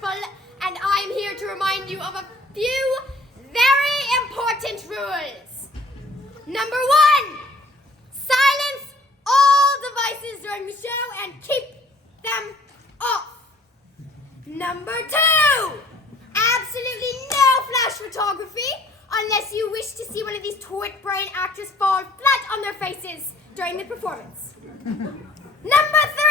successful, and I am here to remind you of a few very important rules. Number 1, silence all devices during the show and keep them off. Number 2, absolutely no flash photography unless you wish to see one of these twit brain actors fall flat on their faces during the performance. Number 3,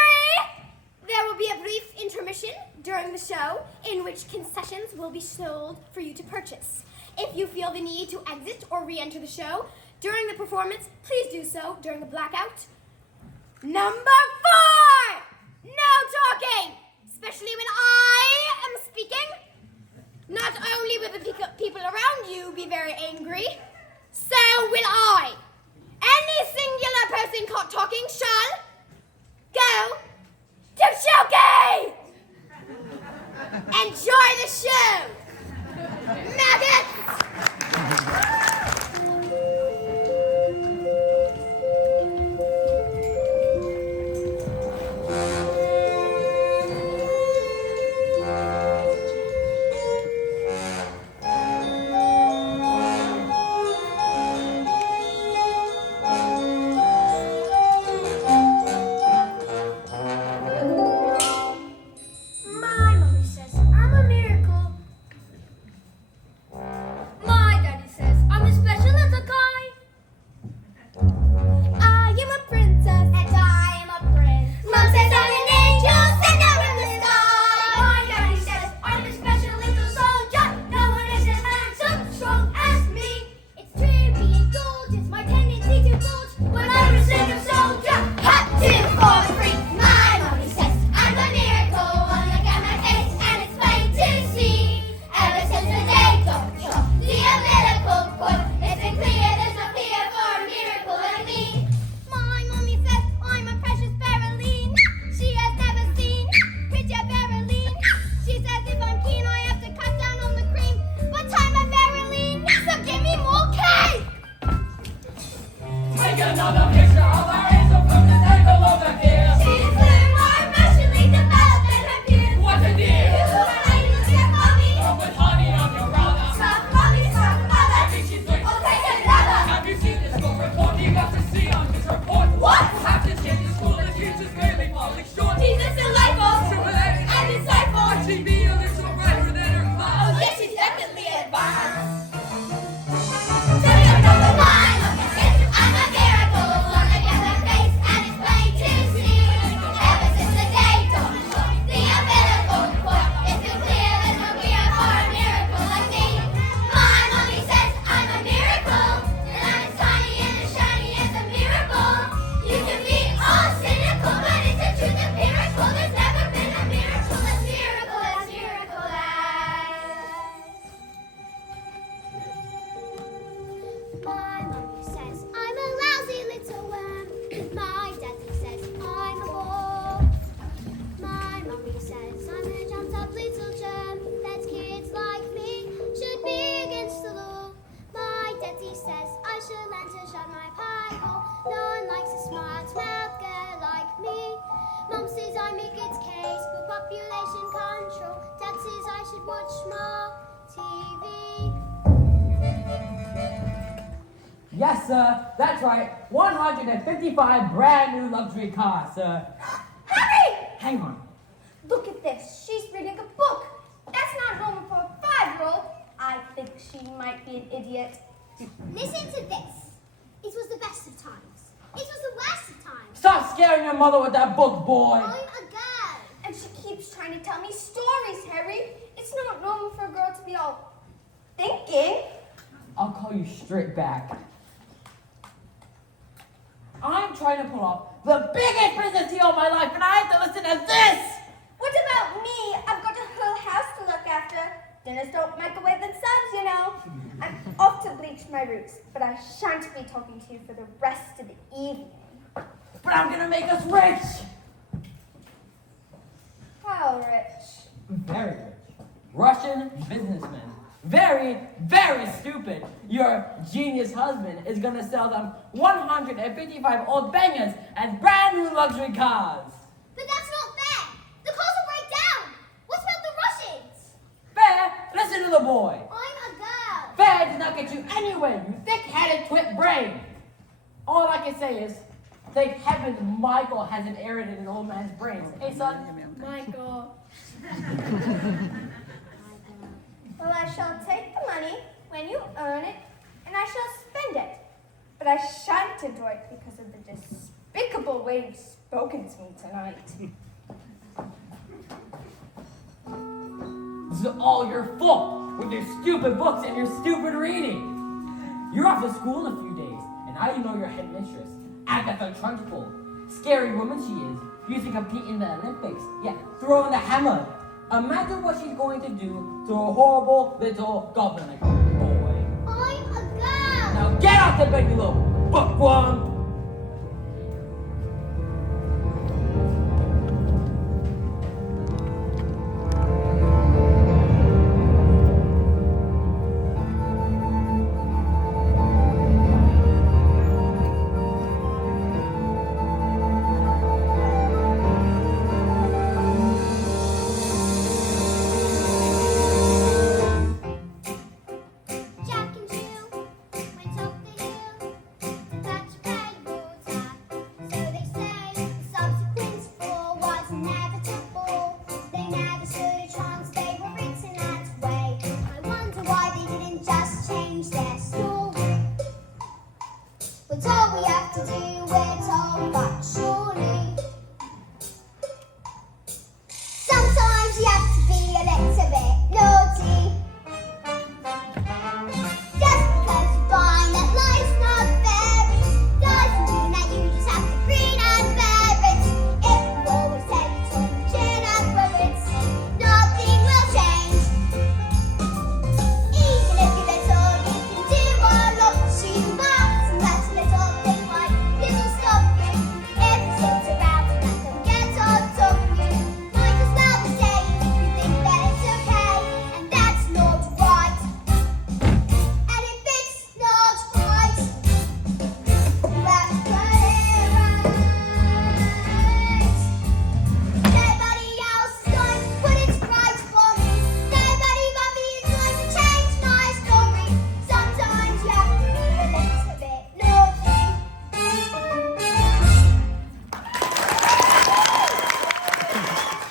there will be a brief intermission during the show in which concessions will be sold for you to purchase. If you feel the need to exit or re-enter the show during the performance, please do so during the blackout. Number 4, no talking, especially when I am speaking. Not only will the people around you be very angry, so will I. Any singular person caught talking shall go to Shoki! Enjoy the show, maggots! Yes, sir, that's right. 155 brand new luxury cars, sir. Harry! Hang on. Look at this. She's reading a book. That's not normal for a 5-year-old. I think she might be an idiot. Listen to this. It was the best of times. It was the worst of times. Stop scaring your mother with that book, boy. I'm a girl. And she keeps trying to tell me stories, Harry. It's not normal for a girl to be all thinking. I'll call you straight back. I'm trying to pull off the biggest business deal of my life, and I have to listen to this! What about me? I've got a whole house to look after. Dinners don't microwave themselves, you know. I'm off to bleach my roots, but I shan't be talking to you for the rest of the evening. But I'm gonna make us rich! How rich? Very rich. Russian businessman. Very, very stupid. Your genius husband is gonna sell them 155 old bangers as brand new luxury cars. But that's not fair. The cars will break down. What about the Russians? at you anyway, you thick-headed twit brain. All I can say is, thank heavens Michael hasn't inherited an old man's brains. Hey, son? Michael. Well, I shall take the money when you earn it, and I shall spend it. But I shan't do it because of the despicable way you've spoken to me tonight. This is all your fault, with your stupid books and your stupid reading. You're off to school in a few days, and I know your headmistress, Agatha Trunchbull. Scary woman she is. Used to compete in the Olympics. Yeah, throwing the hammer. Imagine what she's going to do to a horrible little goblin like boy. I'm a girl. Now get off the bed, you little bookworm! Jack and Jill went up the hill to catch a rainbow's hat. So they say the subsequent fall was inevitable. They never stood a chance, they were written that way. I wonder why they didn't just change their story. But all we have to do, we're told, but surely sometimes you have to be a little bit naughty. Just because you find that life's not fair, doesn't mean that you just have to grin and bear it. If you always take it on the chin and rub it, nothing will change. Even if you're little, you can do a lot to maths, and that's a little thing like little stopping. If you sit around and let them get on top of you, might as well be saying you think that it's okay, and that's not right. And if it's not right, you have to put it right. Nobody else is going to put it right for me. Nobody but me is going to change my story. Sometimes you have to be a little bit naughty.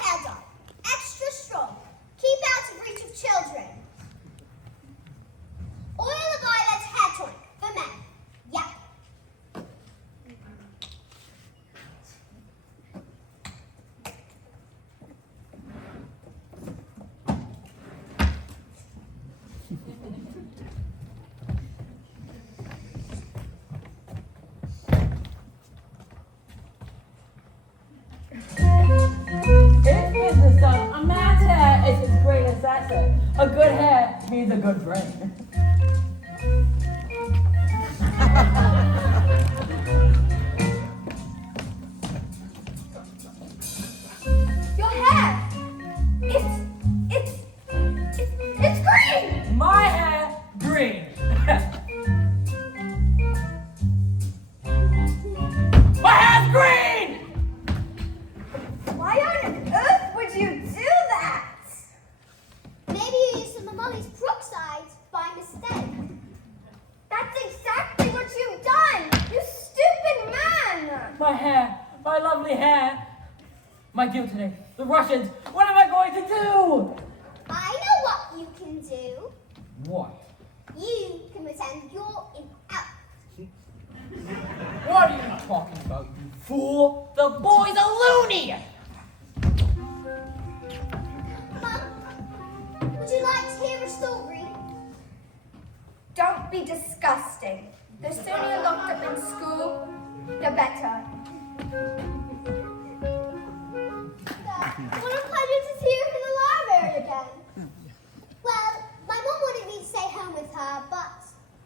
Held on. Extra strong. Keep out of reach of children. Oil of violet hair tonic for men. Yep. It's business, son. A man's hair is his greatest asset. A good hair means a good brain. Your hair! It's green! My hair, green. My hair's green! Why on earth would you do that? Maybe you used some of Mommy's peroxide by mistake. That's exactly what you've done, you stupid man! My hair, my lovely hair. My deal today. The Russians. What am I going to do? I know what you can do. What? You can pretend you're in out. What are you talking about, you fool? The boy's a loony! Mum, would you like to hear a story? Don't be disgusting. The sooner you're locked up in school, the better. What a pleasure to see you in the library again. Well, my mum wanted me to stay home with her, but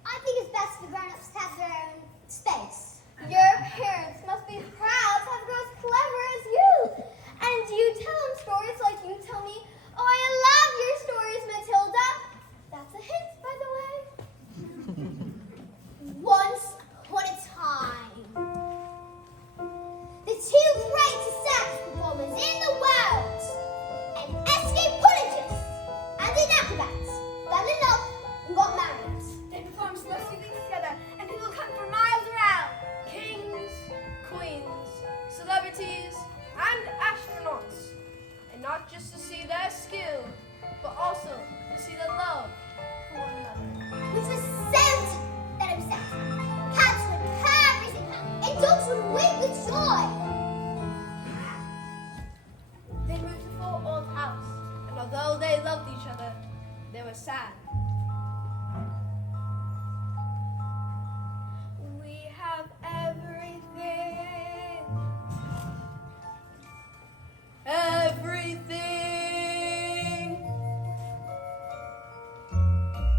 I think it's best for grown-ups to have their own space. Your parents must be proud to have girls clever as you. And you tell them stories like you tell me, oh, I love your stories, Matilda. That's a hint, by the way. Once upon a time. see their skill, but also to see the love for one another. Which was so that it was set. Cats would purr raising her, and dogs would wink with joy. They moved to the old house, and although they loved each other, they were sad. We have everything. Everything.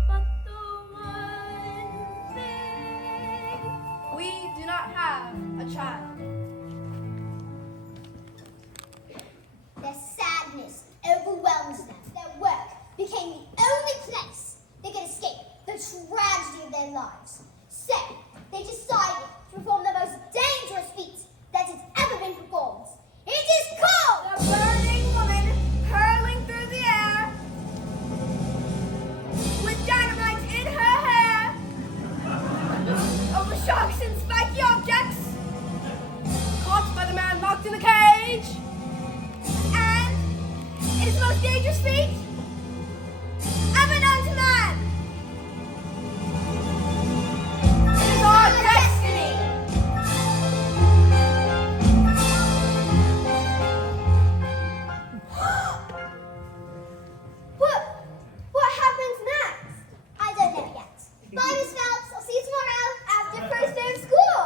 But the one thing, we do not have a child. Their sadness overwhelmed them. Their work became the only place they could escape the tragedy of their lives. So, they decided to perform the most dangerous feat that has ever been performed. It is called The burning woman hurling through the air with dynamite in her hair over sharks and spiky objects, caught by the man locked in a cage, and it is the most dangerous feat ever known to man. It is our destiny. What happens next? I don't know yet. Bye, Miss Phelps. I'll see you tomorrow after first day of school.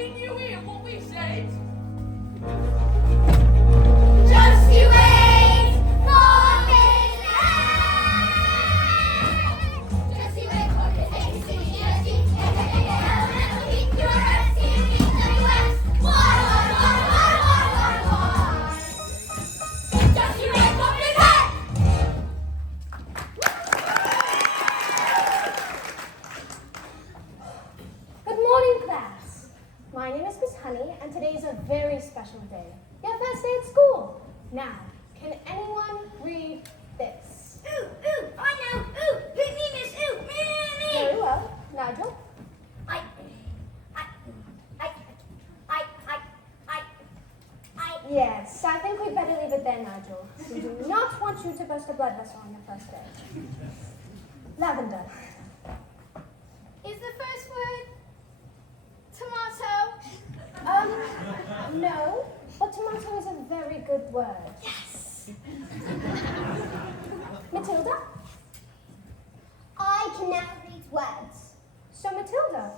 continue what we said. Just you wait for me. Just you wait for me. Just you wait for me. Good morning, class. My name is Miss Honey, and today is a very special day. Your first day at school. Now, can anyone read this? Ooh, I know. Ooh, pick me, miss. Ooh, me. Very well. Nigel? I. Yes, I think we'd better leave it there, Nigel. We do not want you to burst a blood vessel on your first day. Lavender. Is the first word tomato? No, but tomato is a very good word. Yes. Matilda? I can now read words. So, Matilda,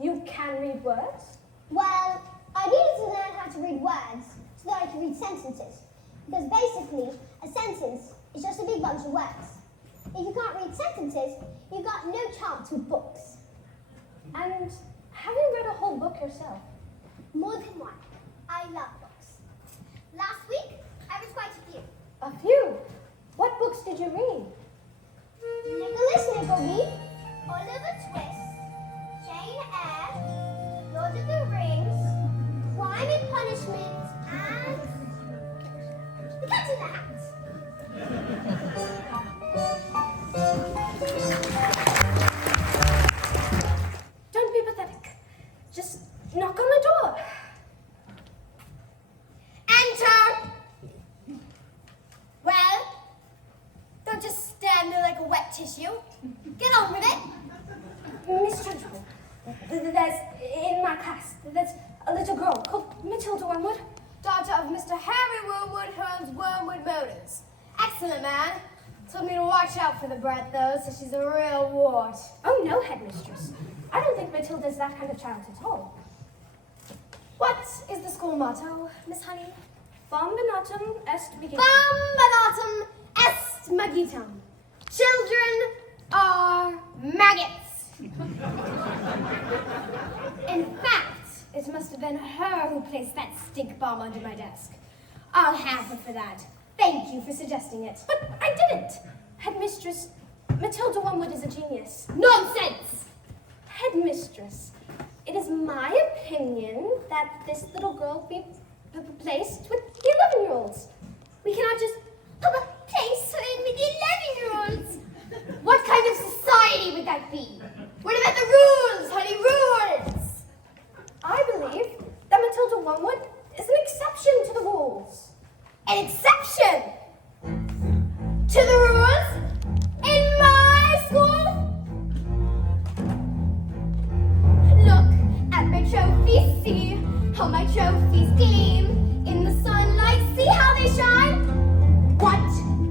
you can read words? Well, I needed to learn how to read words so that I could read sentences. Because basically, a sentence is just a big bunch of words. If you can't read sentences, you've got no chance with books. And have you read a whole book yourself? More than one. I love books. Last week, I read quite a few. A few. What books did you read? Nicholas Nickleby, Oliver Twist, Jane Eyre, Lord of the Rings, Crime and Punishment, and The Cat in the Hat. Don't be pathetic. Just knock on the door. Enter! Well, don't just stand there like a wet tissue. Get on with it. Miss Trunchbull, there's, in my class, there's a little girl called Matilda Wormwood. Daughter of Mr. Harry Wormwood, who owns Wormwood Motors. Excellent man. Told me to watch out for the brat, though, so she's a real wart. Oh no, headmistress. I don't think Matilda's that kind of child at all. What is the school motto, Miss Honey? Bombinatum est vigitum. Bombanatum est magitum. Children are maggots. In fact, it must have been her who placed that stink bomb under my desk. I'll have her for that. Thank you for suggesting it. But I didn't. Headmistress, Matilda Wormwood is a genius. Nonsense! Headmistress, it is my opinion that this little girl be placed with the 11-year-olds. We cannot just Place her in with the 11-year-olds. What kind of society would that be? What about the rules, honey, rules? I believe that Matilda Wormwood is an exception to the rules. An exception to the rules in my school? Look at my trophies, see how my trophies gleam in the sunlight, see how they shine. What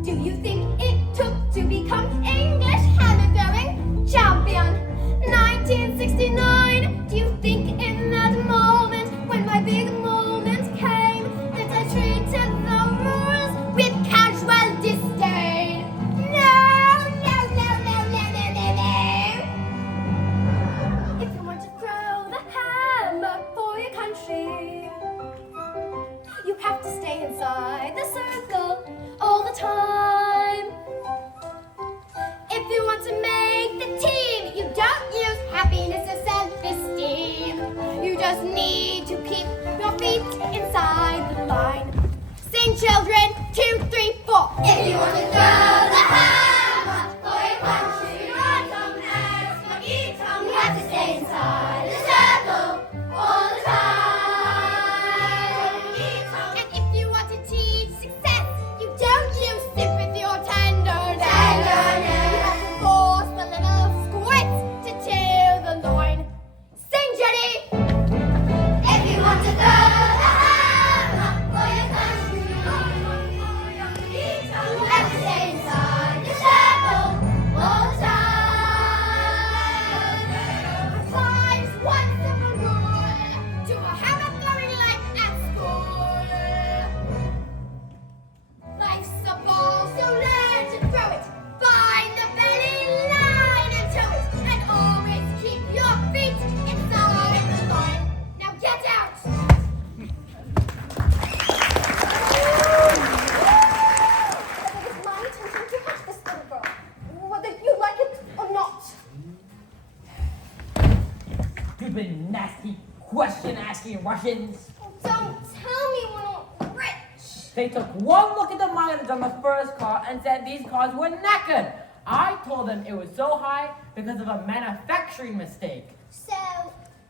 do you think it took to become English hammer-throwing champion? 1969. Do you think in that moment, when my big moment came, that I treated the rules with casual disdain? No, no, no, no, no, no, no, no. If you want to throw the hammer for your country, you have to stay inside the circle all the time. If you want to make the team, you don't use happiness or self-esteem. You just need to keep your feet inside the line. Sing, children, 2, 3, 4. If you want to throw the hammer for your country, you have to stay inside the circle all the time. And if you want to teach success, you don't use sympathy or tenderness. You have to force the little squirts to till the loin. Sing, Jenny! If you want to throw the hammer for your country, you have to stay inside. question-asking Russians. Don't tell me we're not rich. They took one look at the mileage on the first car and said these cars were knackered. I told them it was so high because of a manufacturing mistake. So,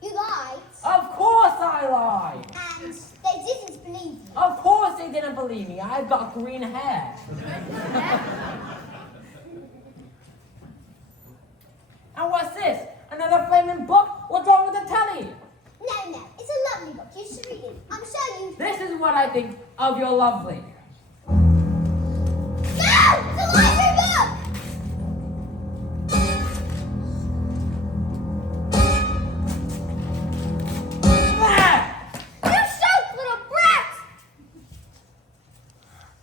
you lied, Of course I lied. and they didn't believe you. Of course they didn't believe me. I've got green hair. And what's this? Another flaming book? What's wrong with the telly? No, it's a lovely book. You should read it. I'm sure you... This is what I think of your lovely. No! It's a library book! Ah! You shout, little brat!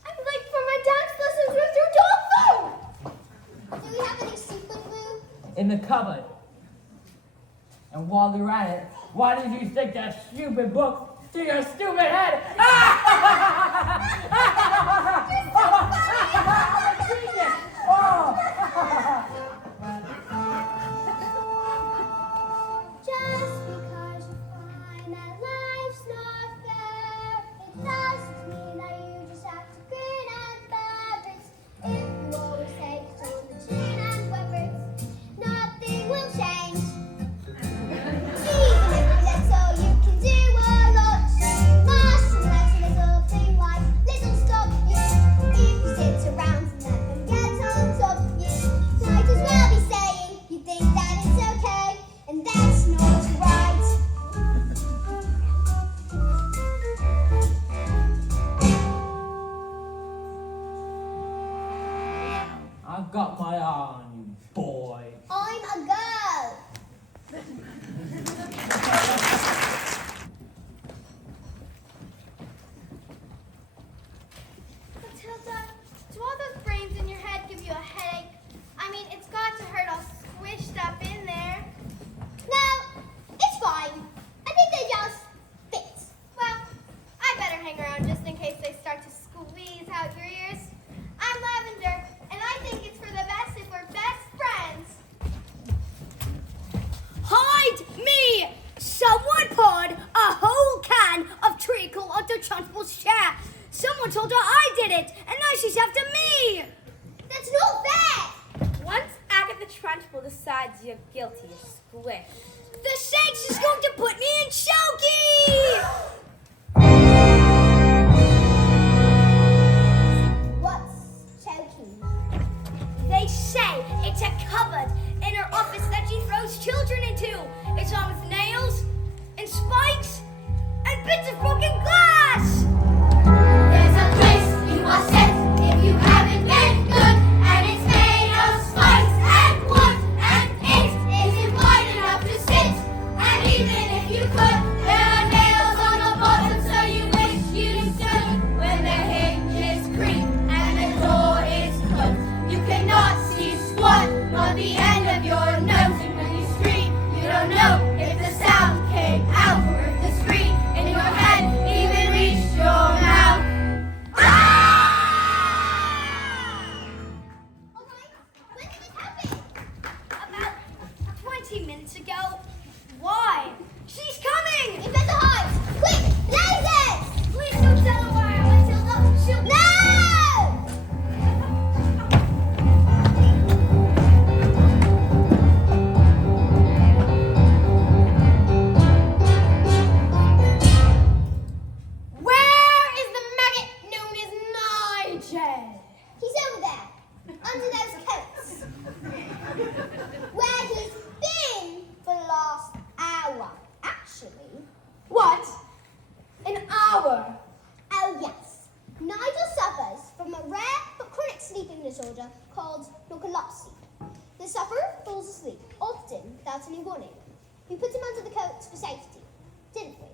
I'm late for my dance lessons with your dog phone! Do we have any super glue? In the cupboard. And while you're at it, why did you stick that stupid book to your stupid head? Just because you find that life's not fair, it doesn't mean that you just have to grin and bear it. If you always take it on the chin and wear it, nothing will change. Even if that's all you can do a lot, must let a little thing like little stop you. If you sit around and let them get on top of you, might as well be saying you think that it's okay, and that's not right. I've got my eye on you, boy. I'm a girl. Matilda, do all those brains in your head give you a headache? I mean, it's got to hurt all squished up in there. No, it's fine. I think they just fit. Well, I better hang around just in case they start to squeeze out your ears. I'm Lavender, and I think it's for the best if we're best friends. Hide me! Someone poured a whole can of treacle onto Trunchbull's chair. Someone told her I did it, and now she's after me. That's not fair. Once Agatha Trunchbull decides you're guilty, you're squished. The Saints is going to put me in choky. What's choking? They say it's a cupboard in her office that she throws children into. It's on with nails and spikes and bits of broken glass. There's a place you must sit if you haven't been good, and it's made of spikes and wood, and it isn't wide enough to sit. And even if you could, there are nails on the bottom, so you wish you stood when the hinges creak and the door is closed. You cannot see squat, not the end of your nose, and when you scream, you don't know if the sound came out or if the scream in your head even reached your mouth. Alright, when did it happen? About 20 minutes ago. Why? She's coming! You better hide! Quick, lasers! Please don't tell her where I went till she'll... No! Where is the maggot known as Nigel? He's over there, under those coats. Where he's been for the last hour, actually. What? An hour? Oh yes, Nigel suffers from a rare but chronic sleeping disorder called narcolepsy. The sufferer falls asleep, often without any warning. We put him under the coats for safety, didn't we?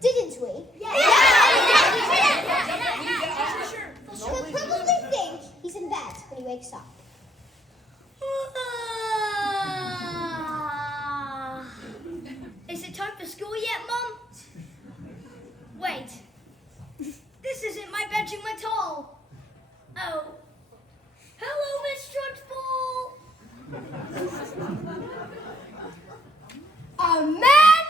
Didn't we? You'll probably think he's in bed when he wakes up. Is it time for school yet, Mum? Wait. This isn't my bedroom at all. Oh. Hello, Miss Trunchbull. A man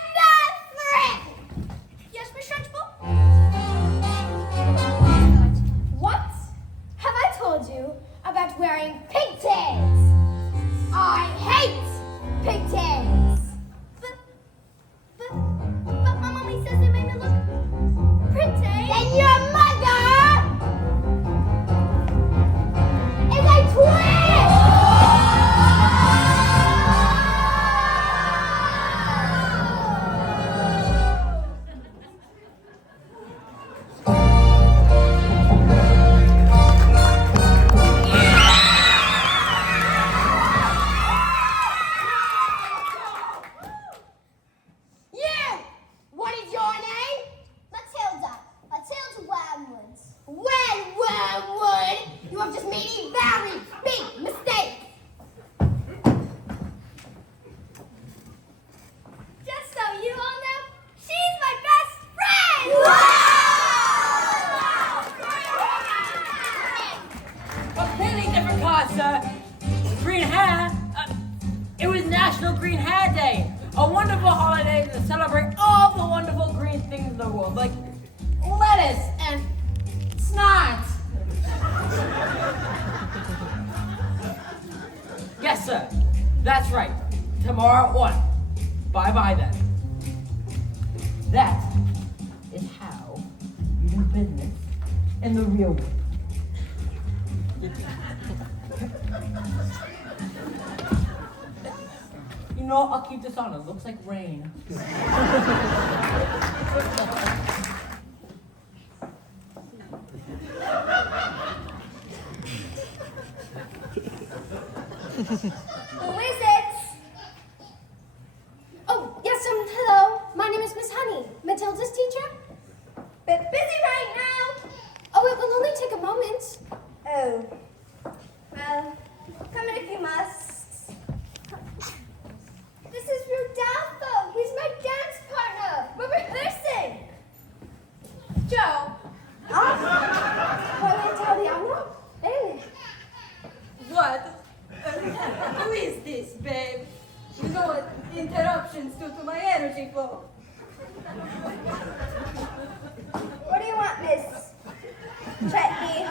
of like lettuce and snot. Yes, sir. That's right. Tomorrow at 1. Bye-bye then. That is how you do business in the real world. You know, I'll keep this on. It looks like rain. Who is it? Oh, yes, hello. My name is Miss Honey, Matilda's teacher. Bit busy right now. Oh, it will only take a moment. Oh. Well, come in if you must. This is Rodolfo. He's my dance partner. We're rehearsing. Joe. Hola, italiano? Bene. What? Who is this, babe? You know what? Interruptions due to my energy flow. What do you want, Miss Chetney?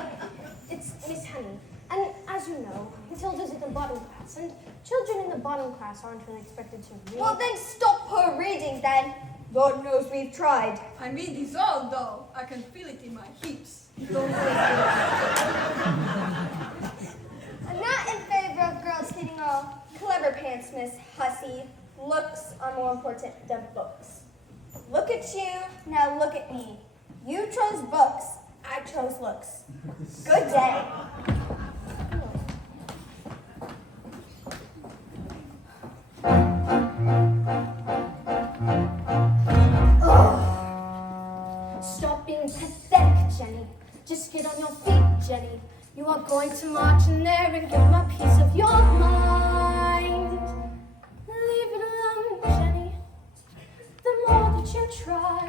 It's Miss Honey. And as you know, Matilda's in the bottom class, and children in the bottom class aren't really expected to read. Well, then stop her reading, then. Lord knows we've tried. I mean, this all though. I can feel it in my hips. Don't I'm not in favor of girls hitting all clever pants, Miss Hussy. Looks are more important than books. Look at you, now look at me. You chose books, I chose looks. Good day. Stop being pathetic, Jenny. Just get on your feet, Jenny. You are going to march in there and give them a piece of your mind. Leave it alone, Jenny. The more that you try,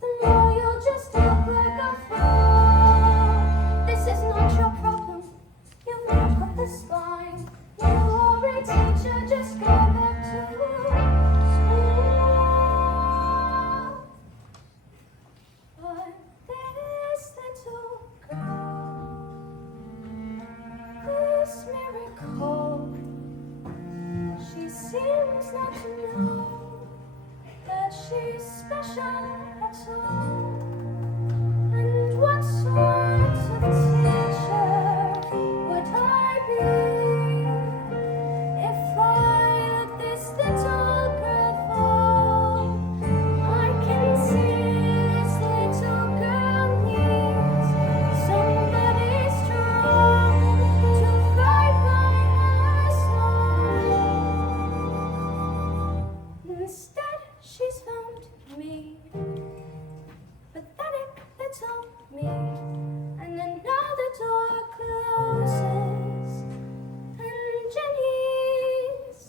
the more you'll just look like a fool. This is not your problem. You've not got the spine. You are a teacher, just go back to school. But this little girl, this miracle, she seems not to know that she's special at all. And what sort of teacher would I be if I let this little girl fall? I can see this little girl needs somebody strong to fight by her side. Instead, she's found me, pathetic little me, and another door closes, and Jenny's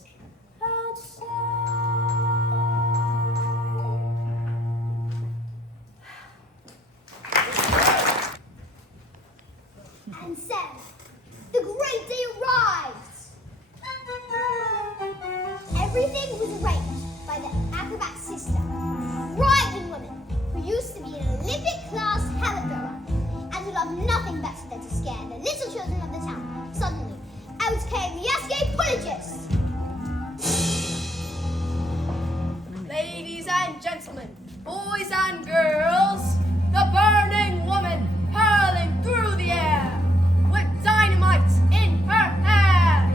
outside. And so, the great day arrives. Everything was arranged by the acrobat sister, riding woman who used to be an Olympic class hella girl and who loved nothing better than to scare the little children of the town. Suddenly, out came the escapologist. Ladies and gentlemen, boys and girls, the burning woman hurling through the air with dynamite in her hair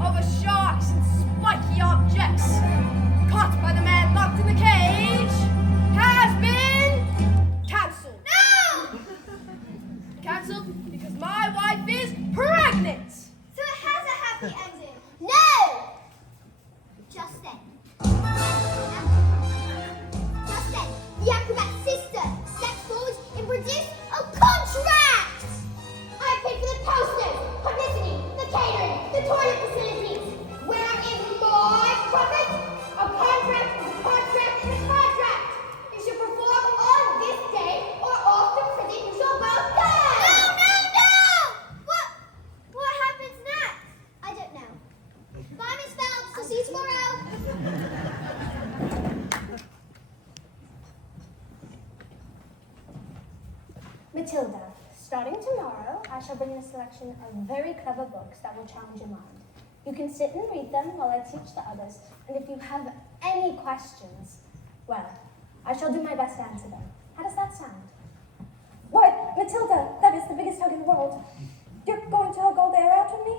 over sharks and spiky objects, caught by the man locked in the cage, has been cancelled. No! Cancelled because my wife is pregnant. So it has a happy ending. No! Just then. Just then, the acrobat sister stepped forward and produced a contract! I paid for the posters, publicity, the catering, the toilet facilities. Where is my profit? A contract is a contract is a contract. You should perform on this day or off to prison you shall both die. No, no, no! What happens next? I don't know. Bye, Miss Phelps. I'll see you tomorrow. Matilda, starting tomorrow, I shall bring a selection of very clever books that will challenge your mind. You can sit and read them while I teach the others, and if you have any questions, well, I shall do my best to answer them. How does that sound? What? Matilda, that is the biggest hug in the world. You're going to hug all the air out of me?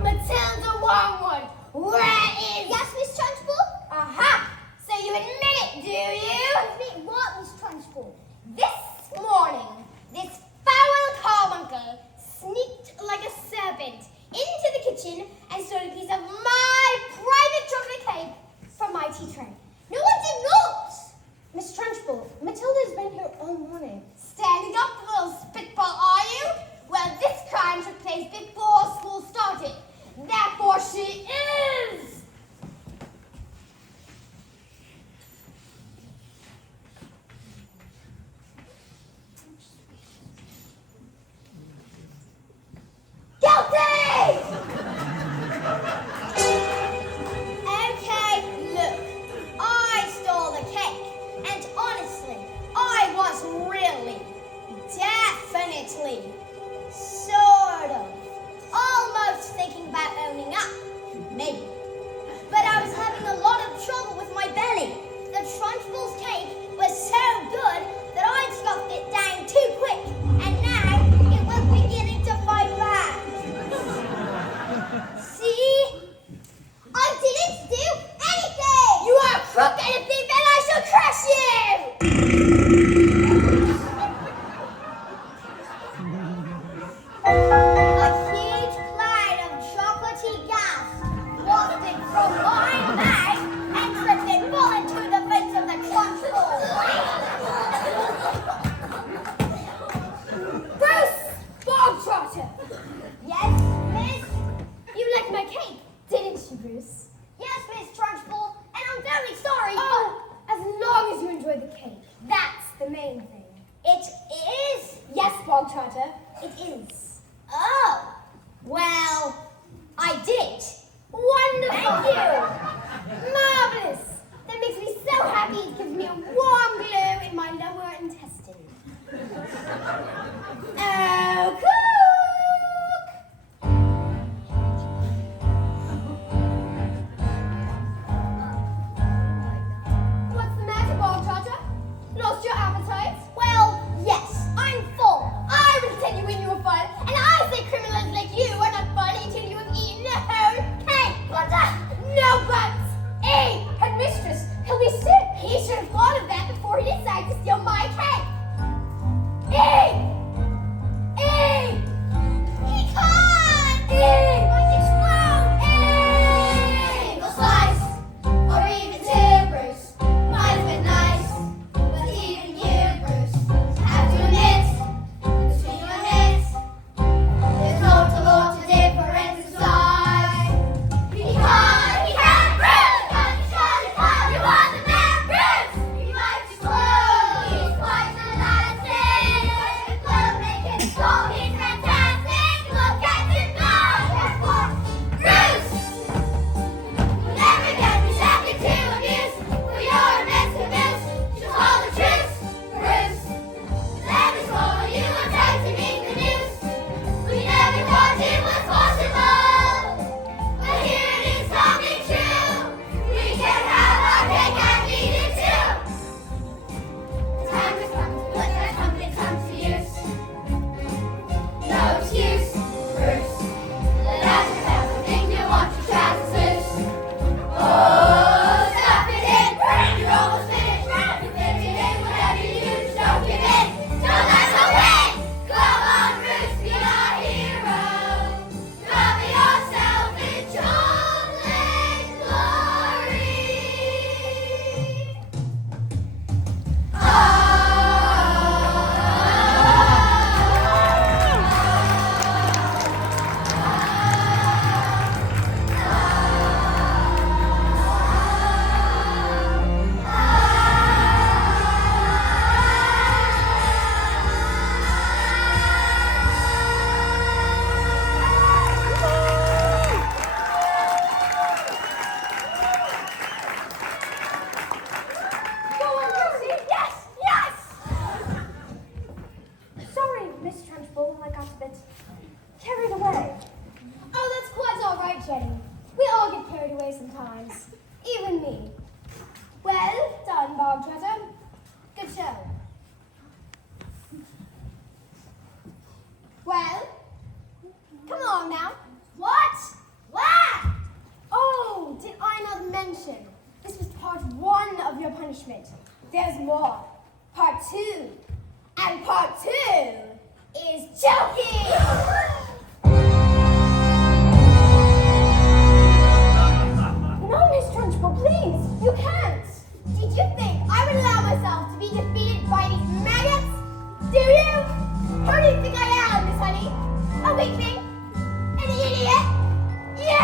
Matilda Wormwood, where is... Yes, Miss Trunchbull? Aha! So you admit it, do you? Admit what, Miss Trunchbull? This morning, this foul carbuncle sneaked like a serpent into the kitchen and stole a piece of my private chocolate cake from my tea tray. No, I did not! Miss Trunchbull, right, Jenny. We all get carried away sometimes. Even me. Well done, Bob Treasure. Good show. Well, come on now. What? What? Oh, did I not mention? This was part 1 of your punishment. There's more. Part 2. And part 2 is choking! No, Miss Trunchbull, please. You can't. Did you think I would allow myself to be defeated by these maggots? Do you? Who do you think I am, Miss Honey? A weakling? An idiot? You!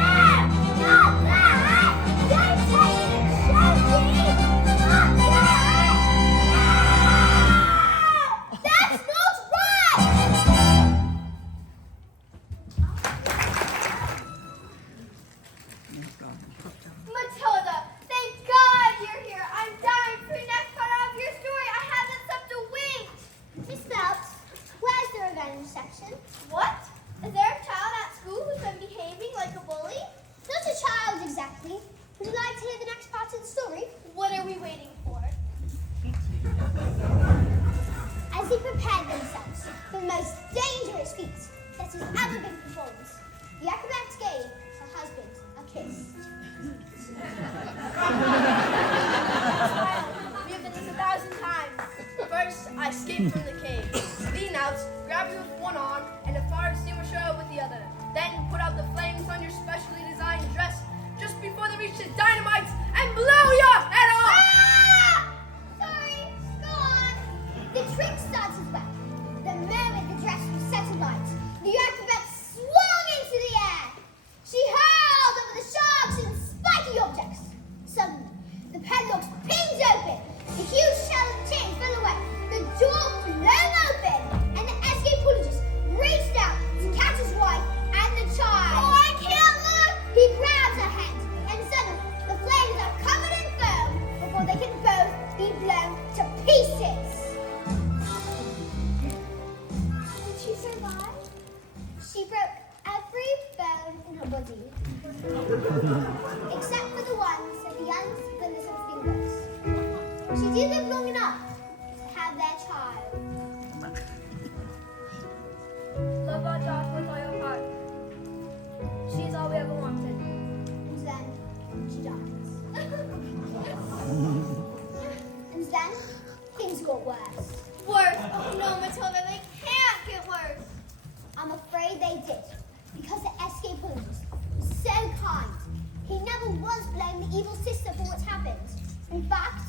Ah! Not that! Don't take me to choking! Not that! No! That's not right! Matilda, thank God you're here. I'm dying for the next part of your story. I haven't slept a wink. Miss Phelps, where's the revenge section? What? Is there a child at school who's been behaving like a bully? Not a child exactly. Would you like to hear the next part of the story? What are we waiting for? As they prepared themselves for the most dangerous feat that has ever been performed, the acrobats gave her husband a kiss. We have done this 1,000 times. First, I escaped from the cave. Lean out, grab you with one arm, and a fire extinguisher with the other. Then put out the flames on your specially designed dress just before they reach the dynamite and blow your head off! Ah! Sorry, go on. The trick started well. The moment the dress was set alight, the acrobat swung into the air. She hurled over the sharks and spiky objects. Suddenly, the padlocks pinged open. The huge shell of chains fell away. The door flew open, and the escapologist reached out to catch his wife and the child. Oh, I can't look! He grabs her hand, and suddenly the flames are covered in foam before they can both be blown to pieces. Did she survive? She broke every bone in her body, except for the ones at the ends of the little fingers. She did live long enough to have their child. Love our daughter with all your heart. She's all we ever wanted. And then she dies. And then things got worse. Worse. Oh no, Matilda, they can't get worse. I'm afraid they did, because the escapologist was so kind. He never was blaming the evil sister for what happened. In fact,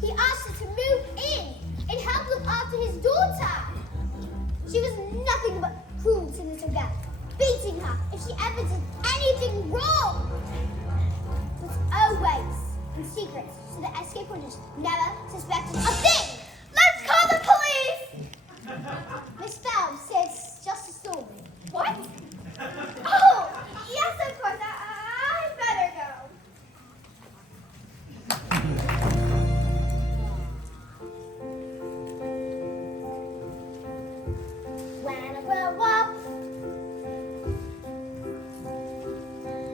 he asked her to move in and help look after his daughter. She was nothing but cruel to the little girl, beating her if she ever did anything wrong. It was always in secret, so the escapologist never suspected a thing. Let's call the police! Miss Phelps says just a story. What? Oh, yes, of course. I better go. When I grow up,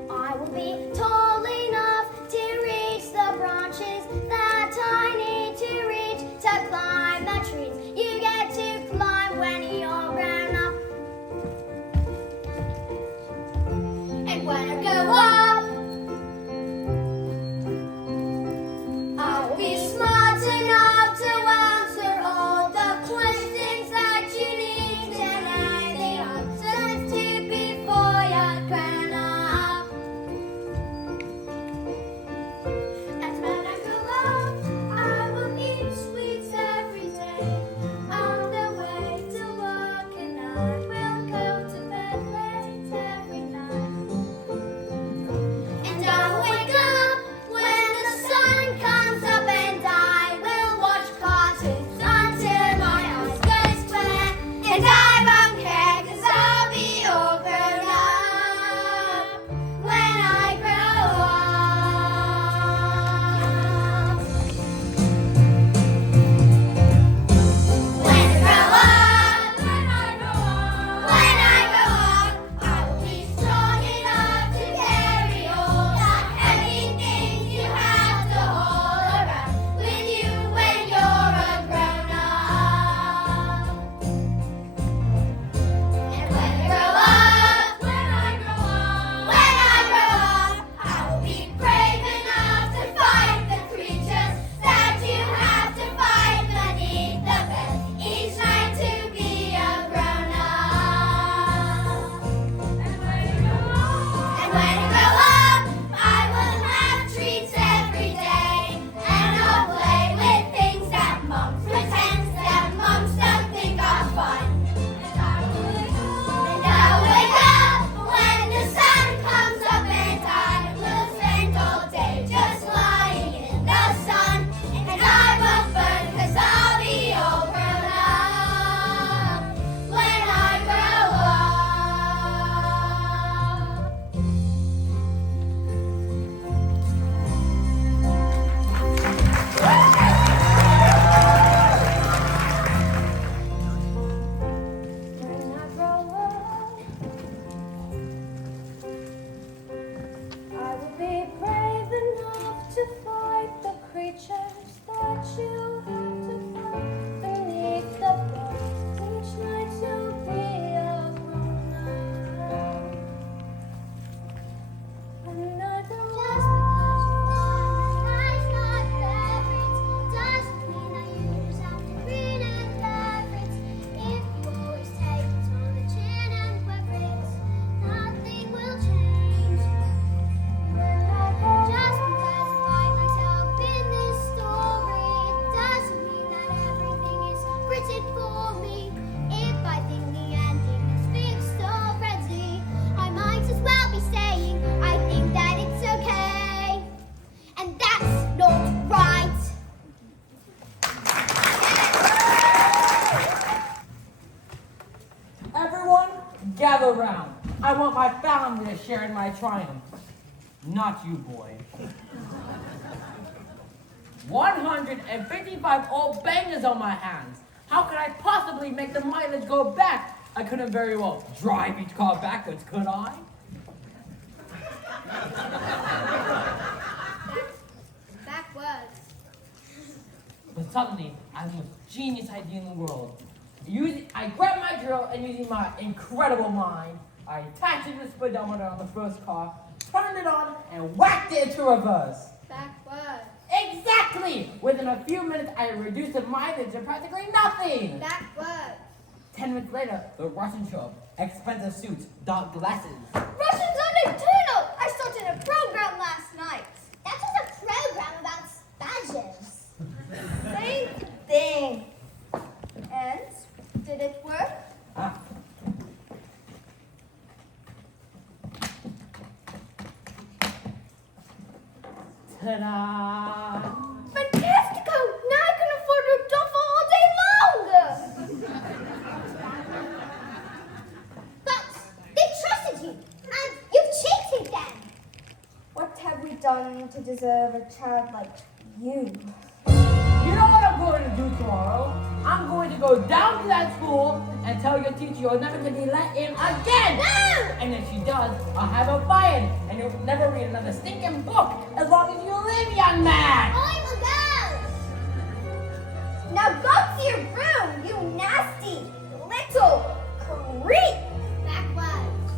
I will be tall enough to reach the branches that I need to reach to climb the trees you get to climb when you're grown up. And when I grow up, I will be smart enough to answer all the questions that you need to know the answers to before you're grown up. want my family to share in my triumph. Not you, boy. 155 old bangers on my hands. How could I possibly make the mileage go back? I couldn't very well drive each car backwards, could I? Backwards. But suddenly, I had the most genius idea in the world. I grabbed my drill and using my incredible mind, I attached it to the speedometer on the first car, turned it on, and whacked it into reverse. Backwards. Exactly! Within a few minutes, I reduced the mileage to practically nothing. Backwards. 10 minutes later, the Russians show up. Expensive suits, dark glasses. Russians are nocturnal! I started a program last night. That was a program about badges. Same thing. And did it work? Ah. Ta-da! Fantastico! Now I can afford to duffel all day long! But they trusted you, and you cheated them. What have we done to deserve a child like you? You know what I'm going to do tomorrow? I'm going to go down to that school and tell your teacher you're never going to be let in again! No! And if she does, I'll have her fired, and you'll never read another stinking book as long as you live, young man! I will go. Now go to your room, you nasty little creep. Backwards.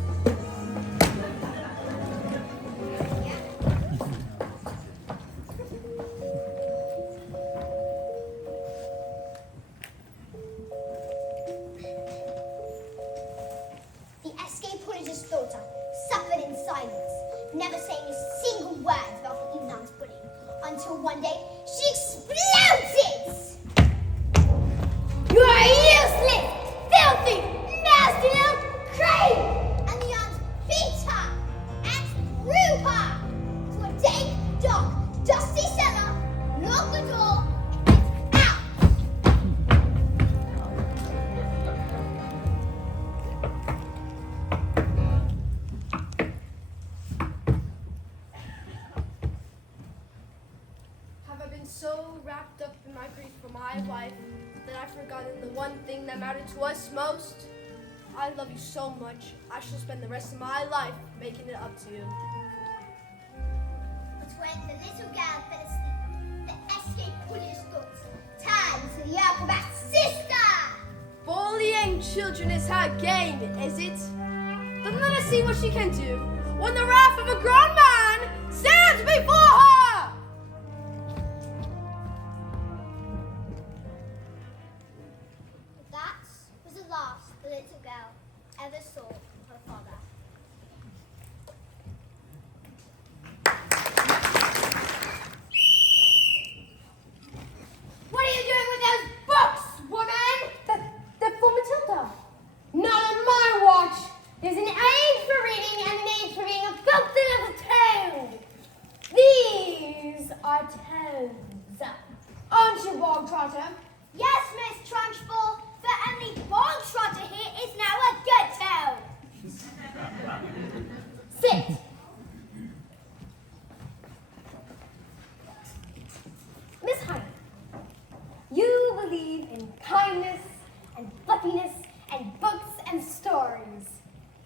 The escape prodigious daughter suffered in silence, never saying a single word about the evening's pudding, until one day she exploded! You are useless, filthy, nasty little creep! And the aunt beat her and threw her to a dank, dark, dusty cellar, locked the door, and out! Have I been so wrapped up in my grief for my wife that I've forgotten the one thing that mattered to us most? I love you so much, I shall spend the rest of my life making it up to you. But when the little girl fell asleep, the escape prodigious daughter turned to the yoke of her sister! Bullying children is her game, is it? Then let us see what she can do when the wrath of a grown man stands before her! That was the last the little girl ever saw of her father. What are you doing with those books, woman? They're for Matilda. Not on my watch. There's an age for reading and an age for being a filthy little toad. These are toads. Aren't you, Bog Trotter? Yes, Miss Trunchbull, the only bog trotter here is now a good toad. Sit. Miss Honey, you believe in kindness and fluffiness and books and stories.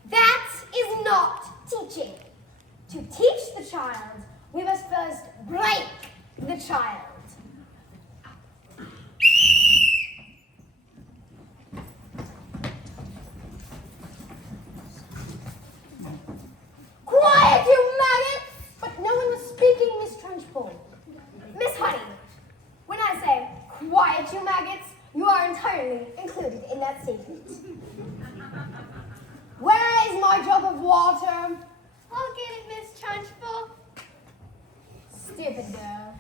That is not teaching. To teach the child, we must first break the child. Quiet, you maggots! But no one was speaking, Miss Trunchbull. Miss Honey, when I say quiet, you maggots, you are entirely included in that statement. Where is my jug of water? I'll get it, Miss Trunchbull. Stupid girl.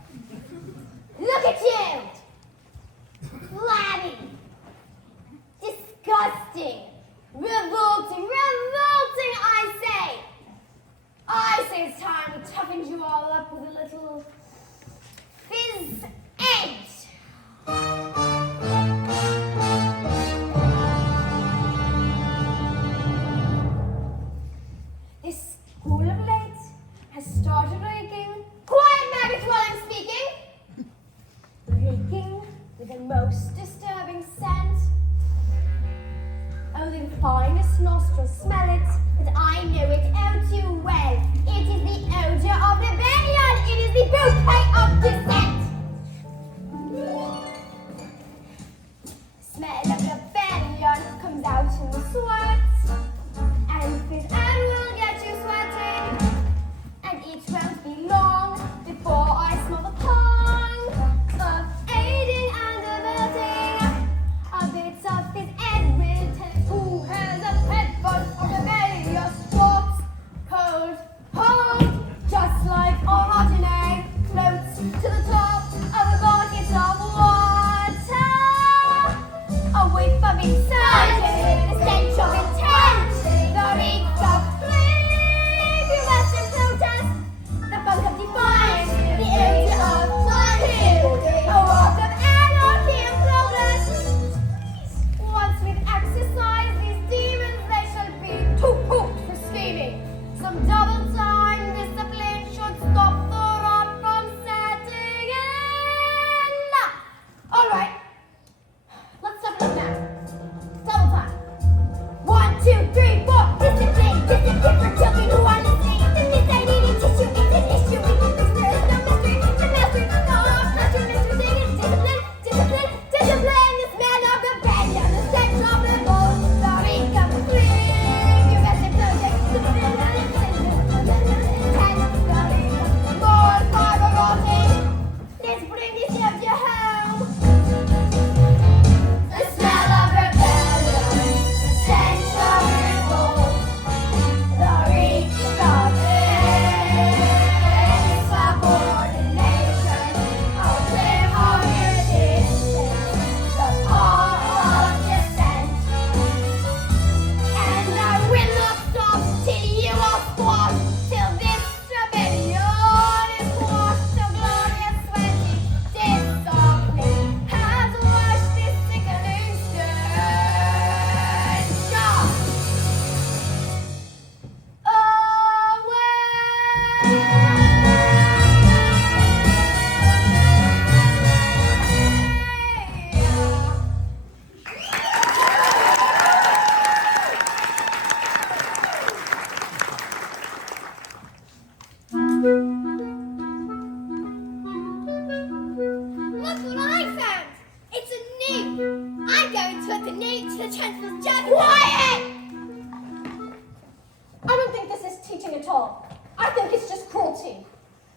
teaching at all. I think it's just cruelty.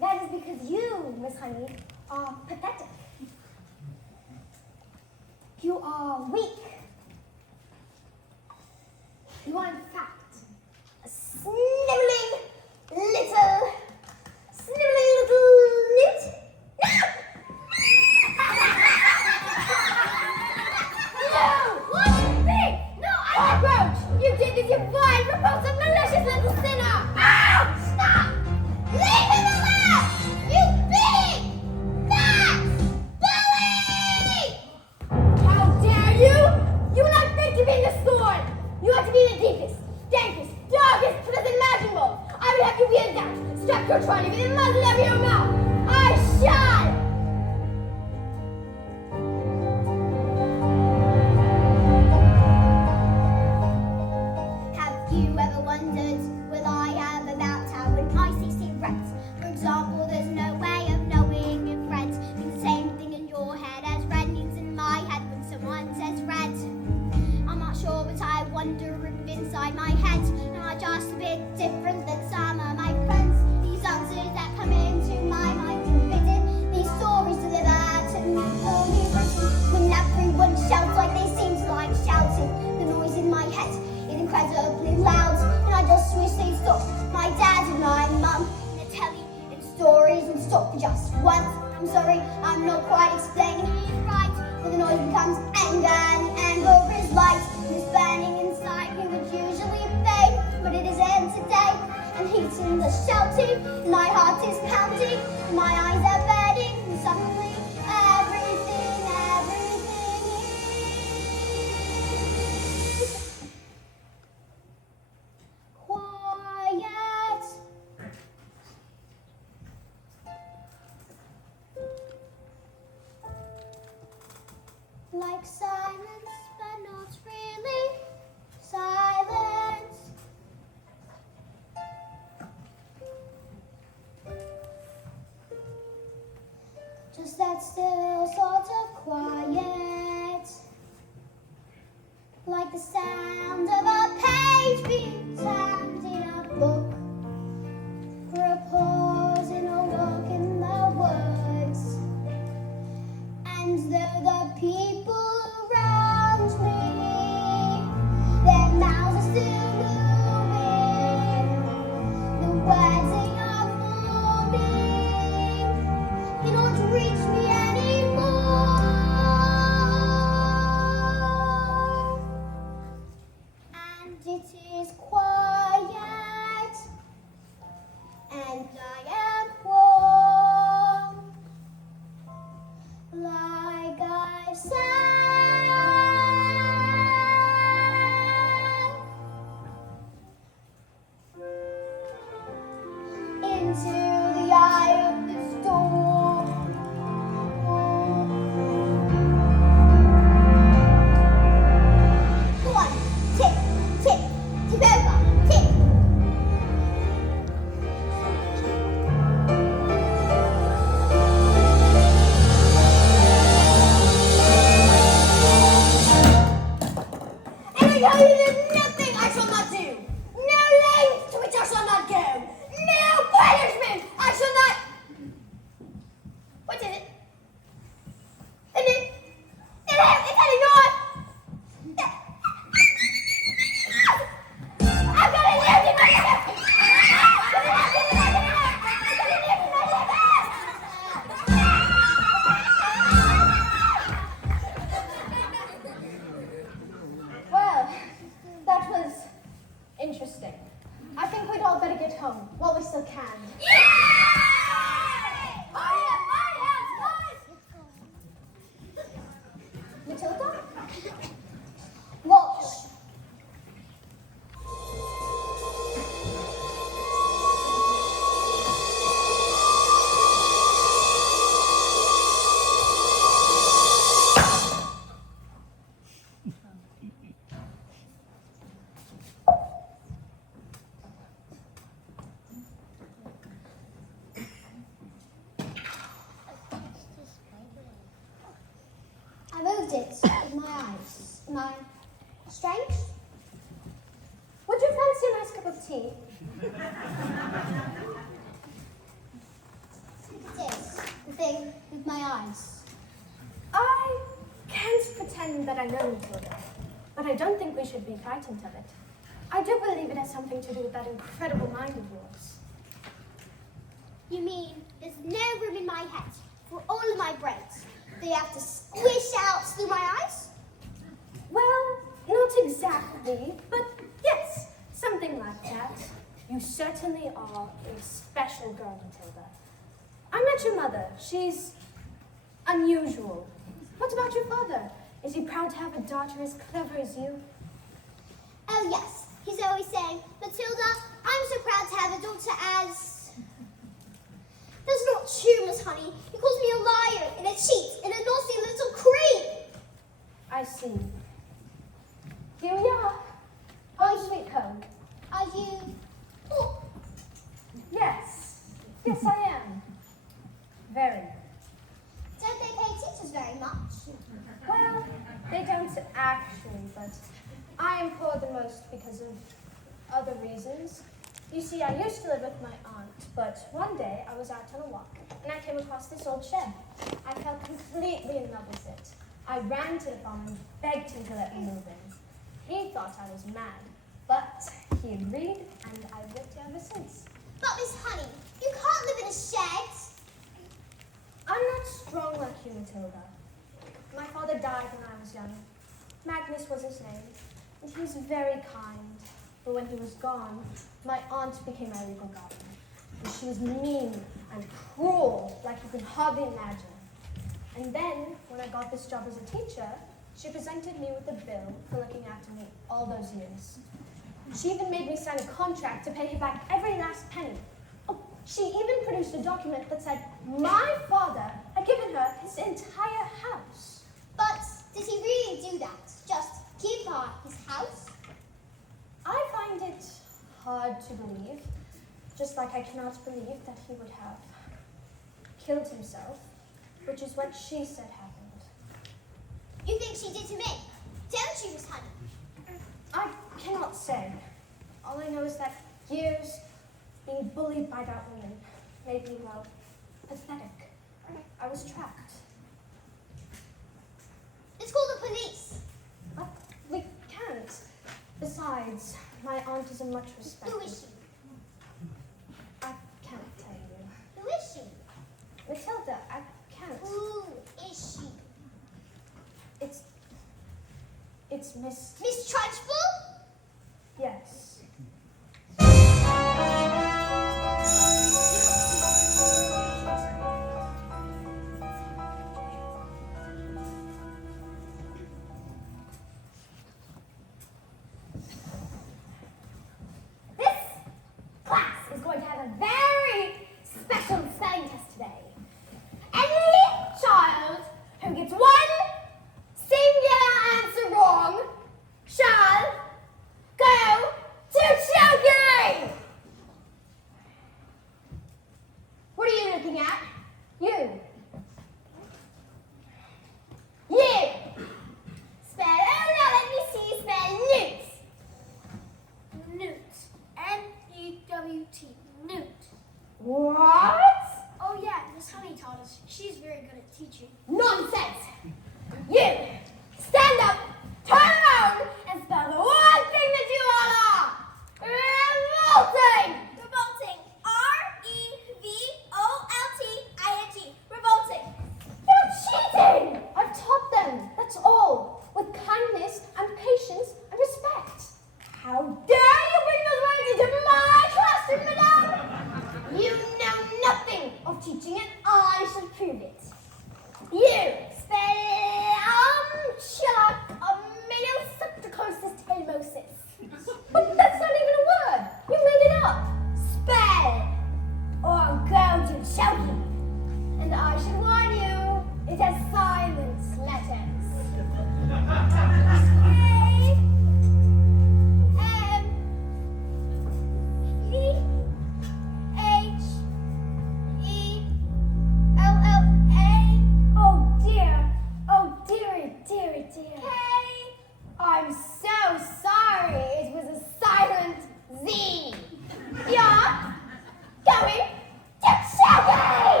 That is because you, Miss Honey, are pathetic. You are weak. You are, in fact, a sniveling little nit. No! What do you think? No, I'm a roach! You did this, you vile, repulsive, malicious little sinner! Ow! Stop! Leave him alone! You big, fat bully! How dare you? You are not fit to be in the scorn! You ought to be the deepest, dankest, darkest prison imaginable! I would have you wheeled out, strapped to a trolley with a muzzle over your mouth! I shall! Have you ever wondered what I am about how when I see cigarettes? For example, there's no way of knowing if red's means the same thing in your head as red means in my head when someone says red. I'm not sure, but I wonder if inside my head am I just a bit different than some of my friends? These answers that come into my mind and written, these stories delivered to me only written when everyone shouts like they seem to like shouting. The noise in my head is incredibly loud, and I just wish they'd stop. My dad and my mum, and the telly and stories and stop for just once. I'm sorry, I'm not quite explaining it right, but the noise becomes anger, and the anger is light, and it's burning inside me, which usually fade, but it isn't today. And heat in the shouting, and my heart is pounding, and my eyes are burning, and suddenly everything is quiet. Like silence, but not really silence. Just that still sort of quiet, like the sound of a page being turned in a book, or a pause in a walk in the woods. And though the people around me, their mouths are still moving, the words they are forming, they don't reach me anymore. And it is quiet, and I am warm, like I've said, into the eye of the storm. Go on, tip, tip, tip over, tip. And I tell you there's nothing I shall not do. No length to which I shall not go. No punishment I shall not... What is it? It's heading north. I've got a left in my left. Well, that was interesting. I think we'd all better get home while we still can. Matilda? Watch. I moved it with my eyes. Am I strange? Would you fancy a nice cup of tea? tea. This, the thing with my eyes. I can't pretend that I know Matilda, but I don't think we should be frightened of it. I do believe it has something to do with that incredible mind of yours. You mean there's no room in my head for all of my brains? They have to squish out through my eyes? Well, not exactly, but yes, something like that. You certainly are a special girl, Matilda. I met your mother. She's unusual. What about your father? Is he proud to have a daughter as clever as you? Oh yes, he's always saying, Matilda, I'm so proud to have a daughter as... That's not true, Miss Honey. He calls me a liar and a cheat and a naughty little creep. I see. Here we are. Home sweet home. Are you... Oh, Yes. Yes, I am. Very. don't they pay teachers very much? Well, they don't actually, but I am poor the most because of other reasons. You see, I used to live with my aunt, but one day I was out on a walk and I came across this old shed. I fell completely in love with it. I ran to the farm and begged him to let me move in. He thought I was mad, but he agreed and I've lived here ever since. But Miss Honey, you can't live in a shed. I'm not strong like you, Matilda. My father died when I was young. Magnus was his name, and he was very kind. But when he was gone, my aunt became my legal guardian. And she was mean and cruel, like you can hardly imagine. And then, when I got this job as a teacher, she presented me with a bill for looking after me all those years. She even made me sign a contract to pay her back every last penny. Oh, she even produced a document that said my father had given her his entire house. But did he really do that? Just give her his house? I find it hard to believe, just like I cannot believe that he would have killed himself, which is what she said happened. You think she did to me? Don't you, Miss Honey? I cannot say. All I know is that years being bullied by that woman made me, well, pathetic. I was trapped. Let's call the police. But we can't. Besides, my aunt is a much respected. Who is she? I can't tell you. Who is she? Matilda, I can't. Who is she? It's Miss... Miss Trunchbull? Yes. This class is going to have a very special spelling test today. Any child who gets one singular answer wrong shall go to choking! What are you looking at? You. You. Spell, oh no, let me see you spell newt. Newt. N-E-W-T. Newt. What? Oh yeah, Miss Honey taught us. She's very good at teaching. Nonsense! You! Stand up, turn around, and spell the one thing that you all are! Revolting! Revolting. R-E-V-O-L-T-I-N-G. Revolting. You're cheating! I've taught them, that's all. With kindness and patience and respect. How dare you bring those words into my classroom, madame! You know nothing of teaching, and I shall prove it. You spell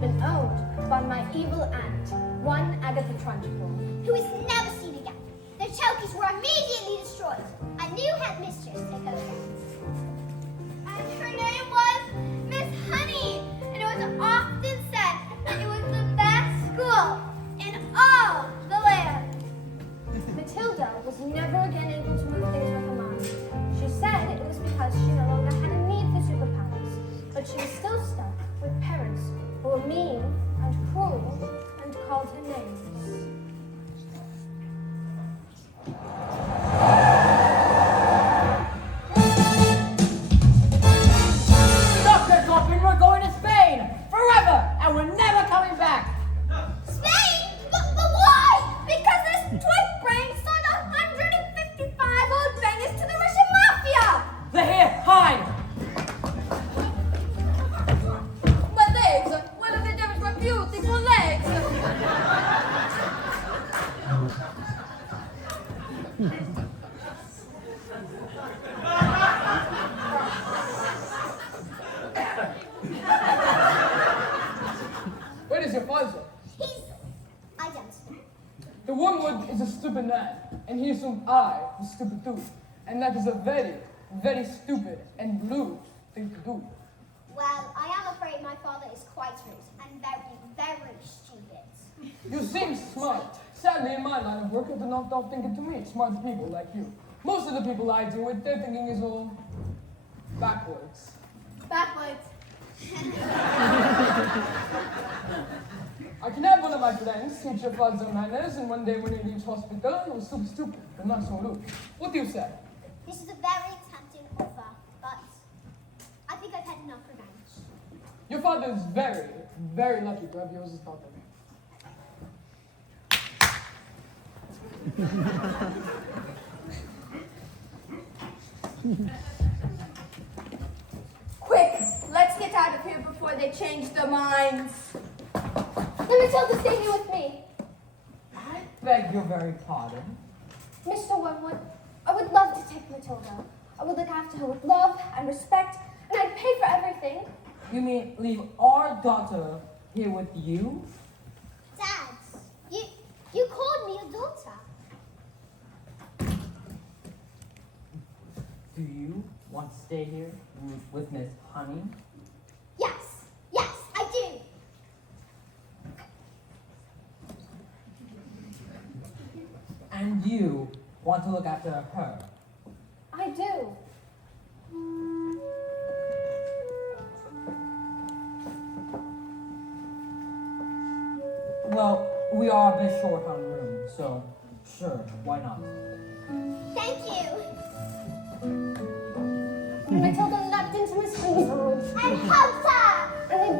had been owned by my evil aunt, one Agatha Trunchbull. Who is never seen again. Their tokens were immediately destroyed. A new headmistress took over. And her name was Miss Honey. And it was often said that it was the best school in all the land. Matilda was never again able to move things with her mind. She said it was because she no longer had a need for superpowers, but she was still stuck with parents who were mean and cruel and called her names. Stop that talking, we're going to Spain! Forever! And we're never coming back! Spain? But why? Because this twit brain sold 155 old bangers to the Russian mafia! The here, hide! My legs! What have they done with my beautiful legs? Where is your father? I don't know. The wormwood is a stupid man, and he assumed I was stupid too. And that is a very, very stupid and blue thing to do. Well, I am afraid my father is quite rude and very, very stupid. You seem smart. Sadly, in my line of work, I do not often get to meet smart people like you. Most of the people I deal with, their thinking is all backwards. Backwards. I can have one of my friends teach your father manners, and one day when he leaves hospital, he was super stupid, but not so rude. What do you say? This is a very tempting offer, but I think I've had enough revenge. Your father is very, very lucky to have you as his daughter. Quick, let's get out of here before they change their minds. Let Matilda stay here with me. I beg your very pardon. Mr. Wormwood, I would love to take Matilda. I would look after her with love and respect, and I'd pay for everything. You mean leave our daughter here with you? Dad, you called me your daughter. Do you want to stay here with Miss Honey? Yes, I do. And you want to look after her? I do. Well, we are a bit short on room, so sure, why not? Thank you. Matilda leapt into Miss Honey's arms And hugged her. and they